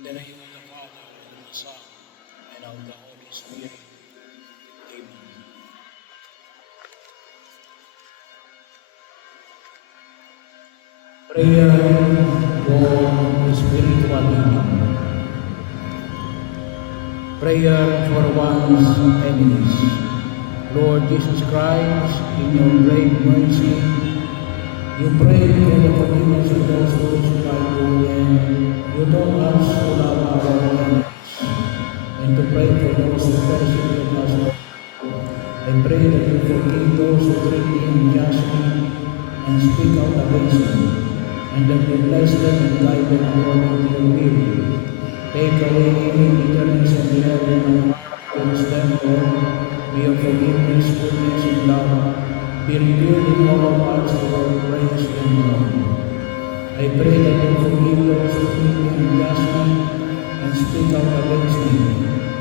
In the name of the Father, and of the Son, and of the Holy Spirit. Amen. Prayer for spiritual healing. Prayer for one's enemies. Lord Jesus Christ, in your great mercy, you prayed for the forgiveness of those who crucified you, and you told us to love our enemies and to pray for those who persecute us. I pray that you forgive those who treat me unjustly and speak out against me, and that you bless them and guide them according to your will. Take away any bitterness and love in my heart against them, Lord. May your forgiveness, goodness, and love be revealed in all of us to your praise and glory. I pray that you forgive those who treat me unjustly and speak out against me,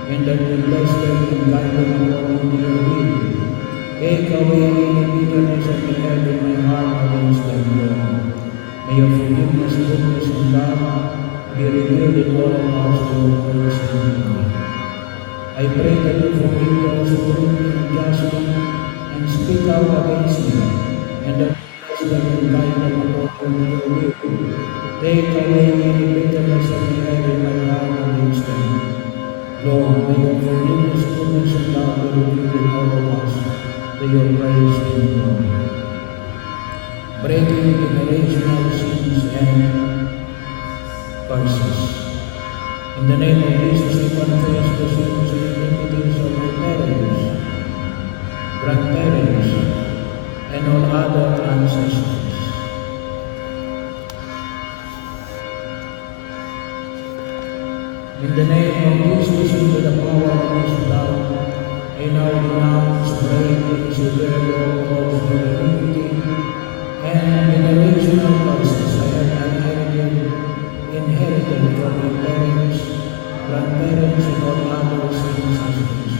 and that you bless them and guide them according to your will. Take away any bitterness and love in my heart against them, Lord. May your forgiveness, goodness, and love be revealed in all of us to your praise and glory. I pray that you forgive those who treat me unjustly and speak out against me, and that you bless them and guide them according to your will. Take away any bitterness and love in my heart against them. Lord, may your forgiveness, goodness, and love be revealed in all of us to your praise and glory. Breaking generational sins and curses. In the name of Jesus, I confess the sins and iniquities of my parents, grandparents, and all other ancestors. In the name of Jesus, and with the power of his blood, I now renounce, break, and sever all of the iniquity and generational curses I have inherited from my parents, grandparents, and all other ancestors,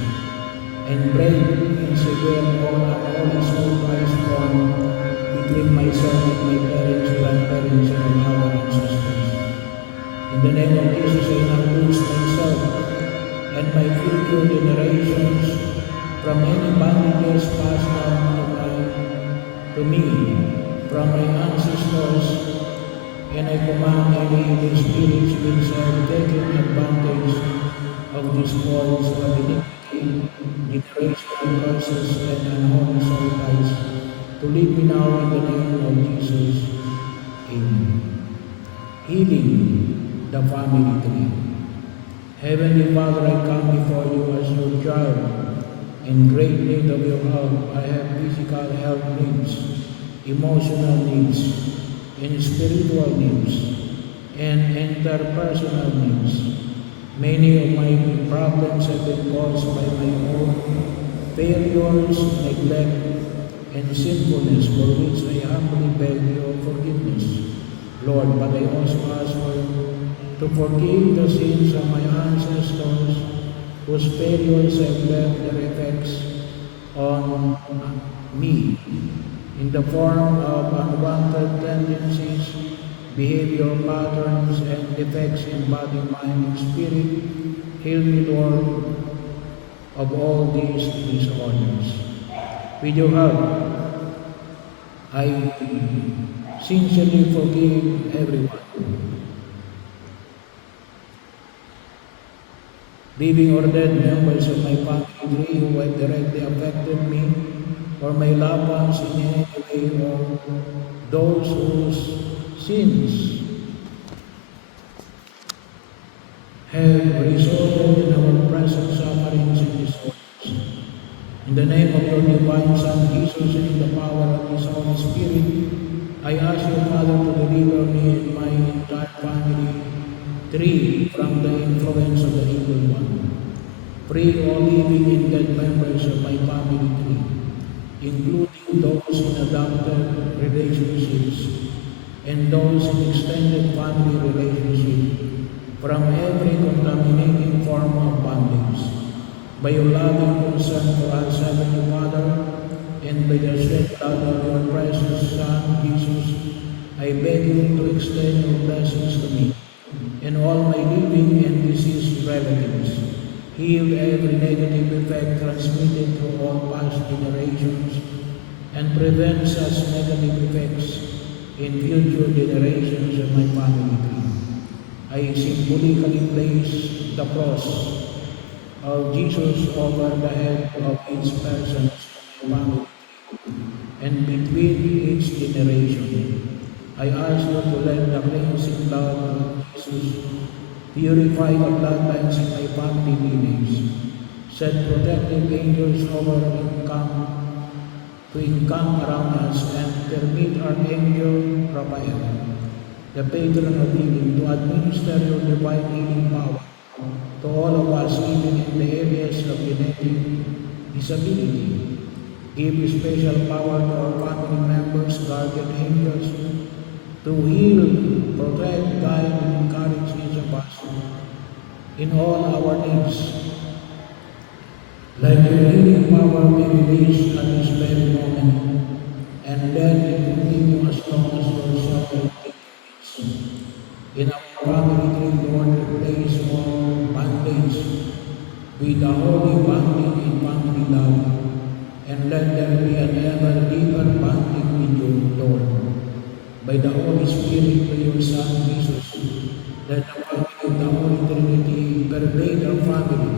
and break and sever all unholy sacrifice formed between myself and my parents, grandparents, and all other ancestors. In the name of Jesus, I now loose myself and my future generations from any bondages passed down to me from my ancestors, and I command any evil spirits which have taken advantage of this voice of iniquity, generational curses, and unholy sacrifice to leave me now in the name of Jesus. Amen. Healing the family tree. Heavenly Father, I come before you as your child in great need of your help. I have physical health needs, emotional needs, and spiritual needs, and interpersonal needs. Many of my problems have been caused by my own failures, neglect, and sinfulness, for which I humbly beg your forgiveness, Lord. But I also ask for you to forgive the sins of my ancestors whose failures have left their effects on me in the form of unwanted tendencies, behavior patterns, and defects in body, mind, and spirit. Heal me, Lord, of all these disorders. With your help, I sincerely forgive everyone, living or dead members of my family tree who have directly affected me or my loved ones in any way, or those whose sins have resulted in our present sufferings and disorders. In the name of your divine Son, Jesus, and in the power of his Holy Spirit, I ask you, Father, to deliver me and my entire family tree from the influence of the evil one. Free all living and dead members of my family tree, including those in adopted relationships and those in extended family relationship, from every contaminating form of bondage. By your loving concern for us, Heavenly Father, and by the shed blood of your precious Son, Jesus, I beg you to extend your blessings to me and all my living and deceased relatives. Heal every negative effect transmitted through all past generations and prevent such negative effects in future generations of my family tree. I symbolically place the cross of Jesus over the head of each person in my family and between each generation. I ask you to let the cleansing blood of Jesus purify the bloodlines in my family lineage. Send protective angels over to encamp around us and permit Archangel Raphael, the patron of healing, to administer your divine healing power to all of us, even in the areas of genetic disability. Give special power to our family members, guardian angels, to heal, protect, guide, and encourage each of us in all our needs. Let your healing power be released at this very moment, and let it continue as long as your sovereignty permits. In our family tree, Lord, replace all bondage with the holy bonding in family love, and let there be an ever deeper bonding with you, Lord. By the Holy Spirit, by your Son, Jesus, let the family of the Holy Trinity pervade our family.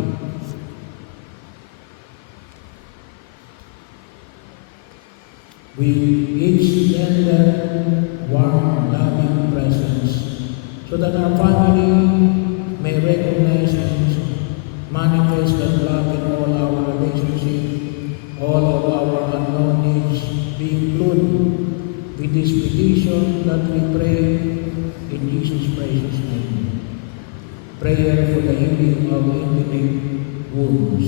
We each tender, warm, loving presence, so that our family may recognize and manifest that love in all our relationships, all of our unknown needs, be included with this petition that we pray in Jesus' precious name. Prayer for the healing of intimate wounds.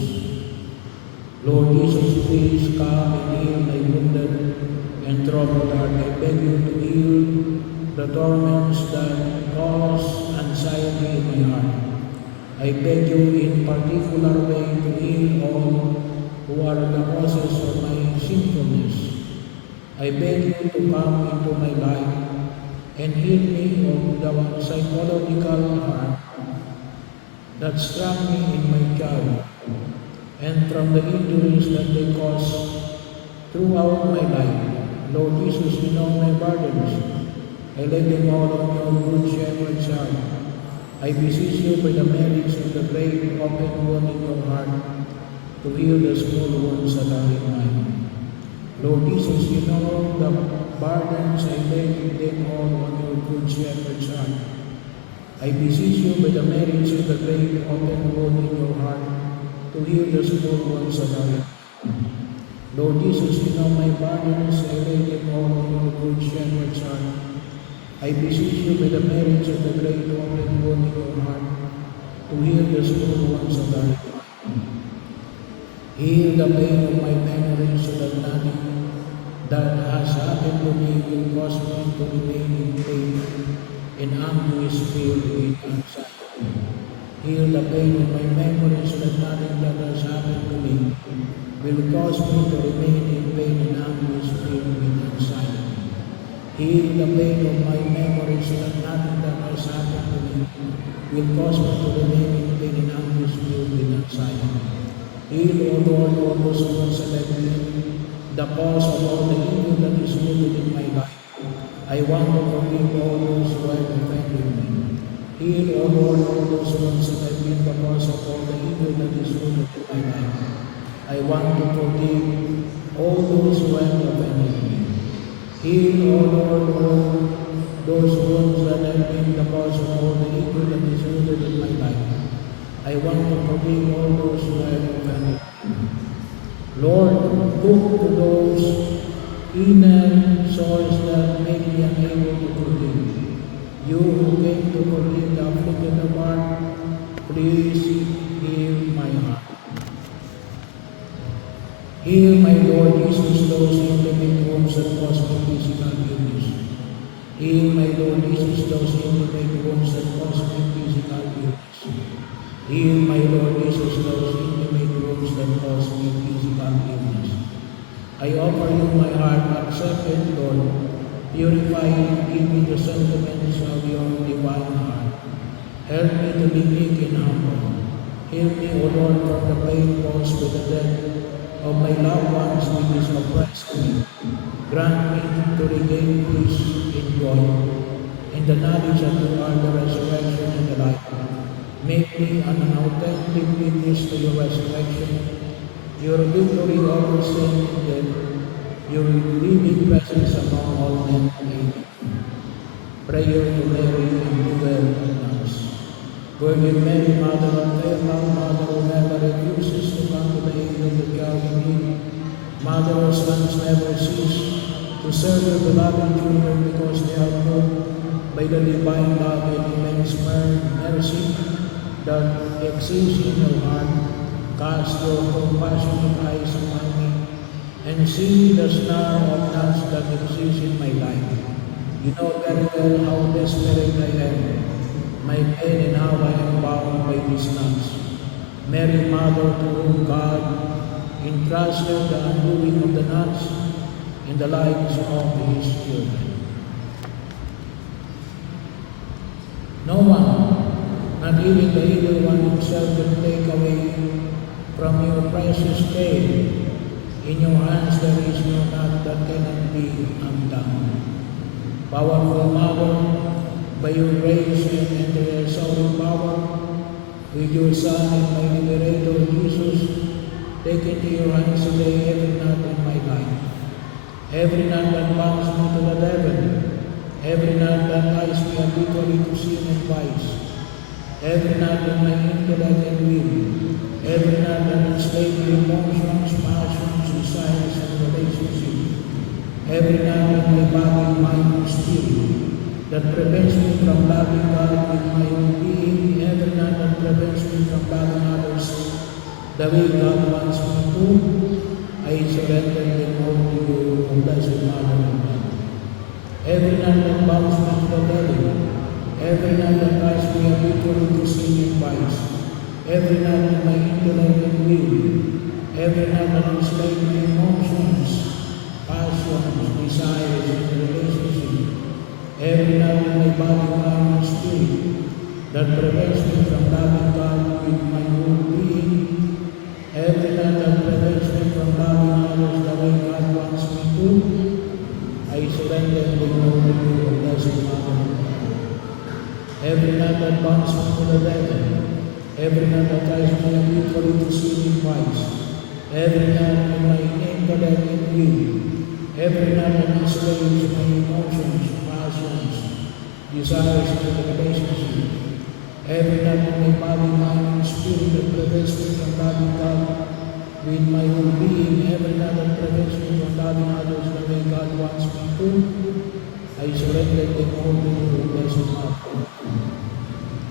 Lord Jesus, please come and heal my wounded and troubled heart. I beg you to heal the torments that cause anxiety in my heart. I beg you in particular way to heal all who are the causes of my sinfulness. I beg you to come into my life and heal me of the psychological harm that struck me in my childhood, and from the injuries that they cause throughout my life. Lord Jesus, you know my burdens. I lay them all on your good shepherd's arm. I beseech you by the merits of the great open wound in your heart to heal the small wounds that are in mine. Lord Jesus, you know the burdens. I lay them all on your good shepherd's arm. I beseech you by the merits of the great open wound in your heart to heal the small ones that are in. Lord Jesus, you know my burdens, I lay them all on your good shepherd's arm. I beseech you by the merits of the great open wound in your heart to heal the small ones that are in. Heal the pain of my memory so that nothing that has happened to me will cause me to remain in pain, in anguish, fear, and anxiety. Heal the pain of my memory so that nothing that has happened to me will cause me to remain in pain and anguish, fear, and anxiety. Heal the pain of my memory so that nothing that has happened to me will cause me to remain in pain and anguish, fear, and anxiety. Heal, O Lord, all those wounds that I believe, the cause of all the evil that is rooted in my life. I want to forgive all those who have offended me. Heal, O Lord, all those ones that have been the cause of all the evil that is rooted in my life. I want to forgive all those who have offended me. Heal, O Lord, all those ones that have been the cause of all the evil that is rooted in my life. I want to forgive all those who have offended me. Lord, look to those inner souls that make me unable to forgive. You who came to forgive the afflicted of heart, please heal my heart. Heal, my Lord Jesus, those intimate wounds that cause me physical illness. Heal, my Lord Jesus, those intimate wounds that cause me physical illness. Heal, my Lord Jesus, those intimate wounds that cause me physical illness. I offer you my heart, accept it, Lord. Purify and give me the sentiments of your divine heart. Help me to be meek and humble. Heal me, O Lord, from the pain caused by the death of my loved ones which is oppressing me. Grant me to regain peace and joy in the knowledge that you are the resurrection and the life. Make me an authentic witness to your resurrection, your victory over sin and death, your living presence among all men. Amen. Prayer to Mary and Jewel Nuns. Virgin Mary, Mother of Faith, Mother who never refuses to come to the aid of the child in need, Mother whose sons never cease to serve your beloved children because they are moved by the divine love and immense mercy that exists in your heart. Cast your compassionate eyes upon me and see the star of nuns that exists in my life. You know very well how desperate I am, my pain and how I am bound by these nuns. Mary, Mother, to whom God entrusted the undoing of the nuns in the lives of his children. No one, not even the evil one himself, can take away from your precious care. In your hands there is no knot that cannot be undone. Powerful Mother, by your grace and intercessory power, with your Son and my Liberator Jesus, take into your hands today every knot in my life, every knot that binds me to the devil, every knot that ties me habitually to sin and vice, every knot in my intellect and will, every knot that enslaves my emotions, passions, desires, and relationships, every knot in my body, mind, and spirit that prevents me from loving God with my own being, every knot that prevents me from loving others the way God wants me to, I surrender them all to you, O Blessed Mother of God. Every knot that bounds me to the devil, every knot that ties me habitually to sin and vice, every knot in my intellect and will, every knot that enslaves my emotions, passions, desires, and relationships, every knot in my body, mind, and spirit that prevents me from loving God with my whole being, every knot that prevents me from loving others the way God wants me to, I surrender the glory to you, O Blessed Mother of God. Every knot that binds me to the devil, every knot that ties me habitually to sin and vice, every knot in my intellect and will, every knot that enslaves my emotions, passions, desires, and relationships, every knot in my body, mind, and spirit that prevents me from loving God with my whole being, every knot that prevents me from loving others the way God wants me to, I surrender them all to you, O Blessed Mother.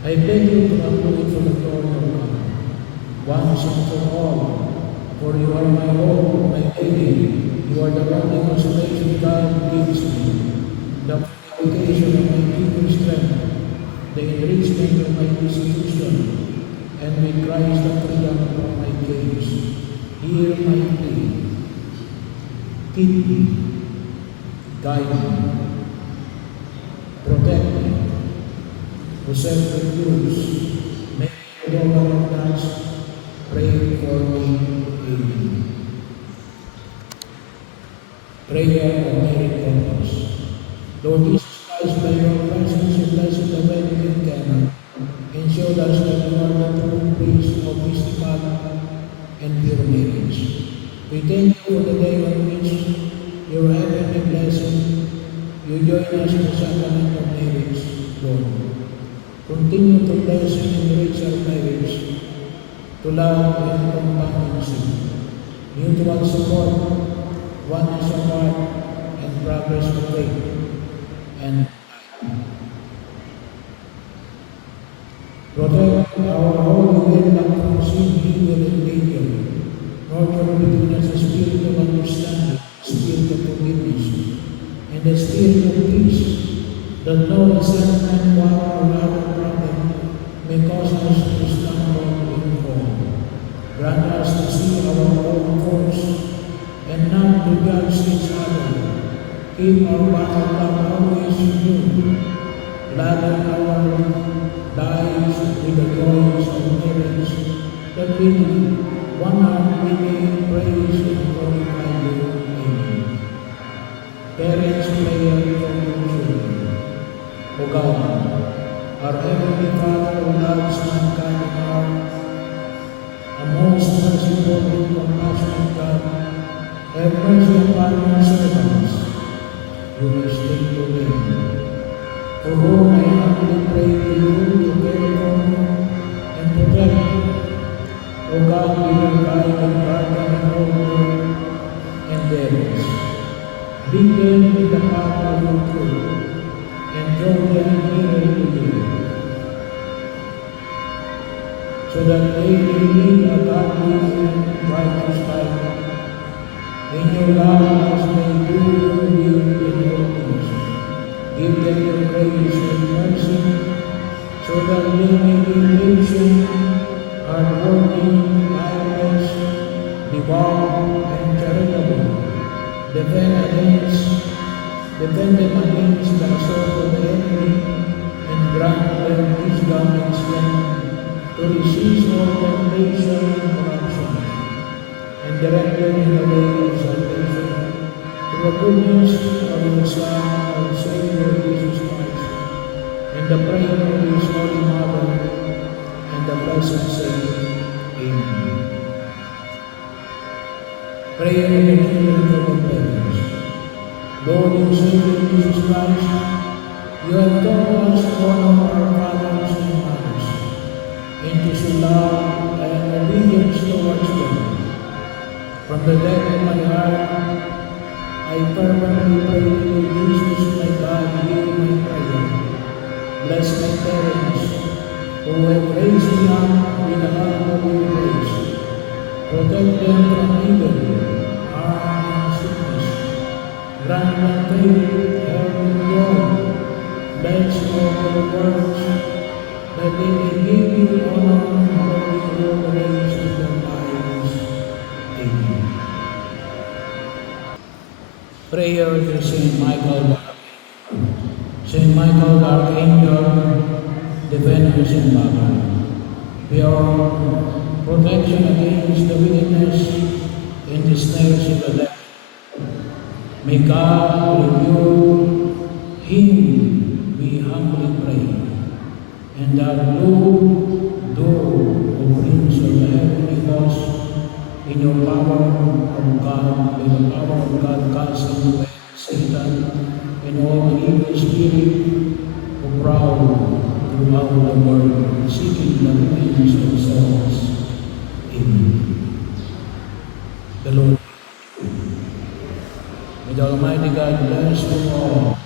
I beg you to undo it for the glory of God, once and for all, for you are my hope, my lady. You are the only consolation God gives me, the purification of my deeper strength, the enrichment of my institution, and with Christ the freedom of my gaze. Hear my plea. Keep me, guide me, protect me, preserve the truths, make me the Lord of God's, pray for me. Amen. Prayer of Mary Couples. Lord Jesus Christ, by your presence, you blessed the wedding in Cana, and showed us that you are the true priest of mystical and pure marriage. We thank you for the day on which your heavenly blessing, you join us in the sacrament of marriage, Lord. Continue to bless and enrich our marriage, to love and companionship, mutual support, oneness of heart, and progress of faith and life. Protect our holy wedlock from sin, evil, and danger. Nurture between us the spirit of understanding, the spirit of forgiveness, and the spirit of peace, that no resentment, war, or other problem may cause us to stumble and fall. Grant us to see our own faults and not to judge each other. Keep our battle love always new. Gladden our lives lives with the joys of parents, that we one heart we may praise and glorify you. Amen. Parents, prayer for your children. O God, our Heavenly Father who loves mankind in heart, a most merciful and compassionate God, have mercy upon your servants, who may speak to them, for whom I humbly pray to you to care for and protect. O God, be their guide and guardian in all their endeavors. Lead them in the path of your truth, and draw them nearer to you, so that they may lead a godly and righteous life in your love as they do your will in all things. Give them your grace and mercy, so that they may be patient, hardworking, tireless, devout, and charitable. Defend them against the assault of the enemy, and grant them wisdom and strength to resist all temptation and corruption, and direct them in the way of salvation, through the goodness of your Son, our Savior Jesus Christ, and the prayer of his Holy Mother, and the blessed Saint. Amen. Prayer of the children of the parents. Lord and Savior Jesus Christ, you have taught us to honor our fathers and mothers, and to show love and obedience towards them. From the depth of my heart, I fervently pray to you, Jesus, my God, hear my prayer. Bless my parents, who have raised me up with the heart of your grace. Protect them from evil, harm, and sickness. Grant them faith, health, and joy. Bless all their works, that they may give you honor and glory all the days of their lives. Amen. Prayer to Saint Michael. Saint Michael, the Archangel, defend us in battle. Be our protection against the wickedness and the snares of the devil. May God reveal him, we humbly pray, and that Lord, O Prince of the heavenly host, in your power of God, by the power of God, cast into hell Satan and all the evil spirit who prowl throughout the world, seeking the ruins of souls. Amen. The Lord, may the Almighty God bless you all.